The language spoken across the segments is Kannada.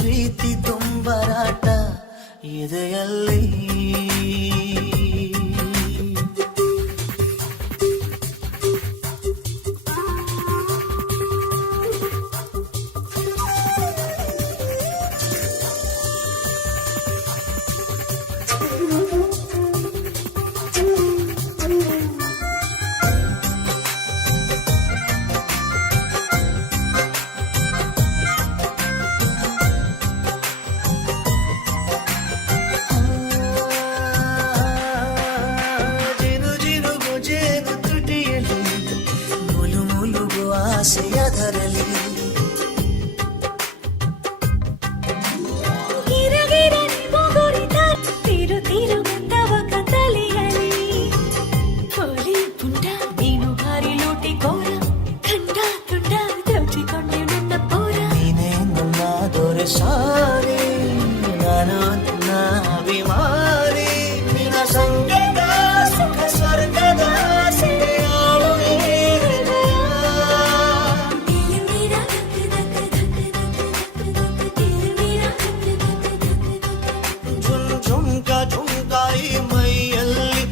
ಪ್ರೀತಿ ತುಂಬರಾಟ ಎದೆಯಲ್ಲಿ. ಆಸೆಯದರಲ್ಲಿ ತಿರು ತಿರು ಬಂದವ ಕತ್ತಲೆಯಲ್ಲಿ ಕೋಲಿ ಪುಂಡ ನೀನು ಭಾರಿ ಲೂಟಿ ಕೋರ ಕಂಡ ತುಂಡ ದೌಚಿಕೊಂಡೆ ನನ್ನ ಪೋರ. ನೀನೇ ನನ್ನ ದೊರೆ ಸಾರಿ, ನಾನು ನಿನ್ನ ಅಭಿಮಾನಿ. ನಿನ್ನ ಸಂಗದ ಸುಖ ಸ್ವರ್ಗದ ಜುಂಕಾಯಿ ಮೈಯಲ್ಲಿ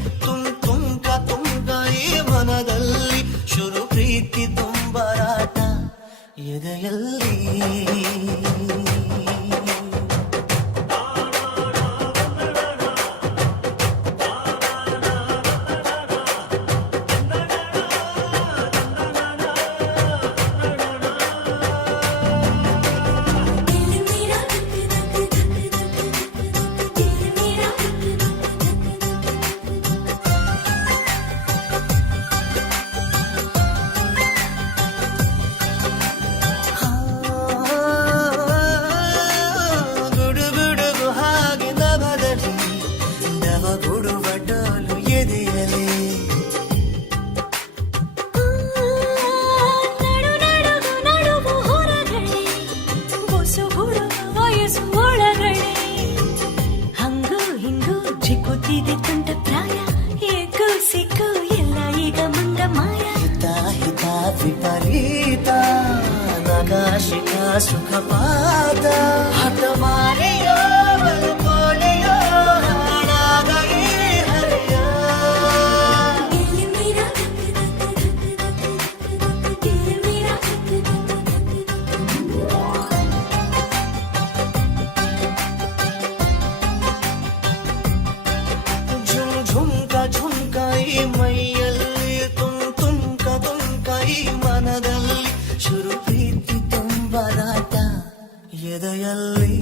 ತುಂಗಾಯಿ ಮನದಲ್ಲಿ ಶುರು ಪ್ರೀತಿ ತುಂಬರಾಟ ಎದೆಯಲ್ಲಿ. ಚಿಕ್ಕುತ್ತಿದೆ ತುಂಟ ಪ್ರಾಯ ಏಕು ಸಿಕ್ಕು ಎಲ್ಲ ಈಗ ಮುಂದ ಮಾಯ. ಹಿತ ವಿಪರೀತ ನಗಾಶಿಕ ಸುಖಪಾತ ಹಠ ಮಾರಿಯೋ ಬಲಕೋಳೆಯೋ ಹಾಳಾಗಲಿ ಹರಿಯ. ಝುಂಕಾಯಿ ಮೈಯಲ್ಲಿ ತುಂಗಾಯಿ ಮನದಲ್ಲಿ ಶುರು ಪ್ರೀತಿ ತುಂಬರಾಟ ಎದೆಯಲ್ಲಿ.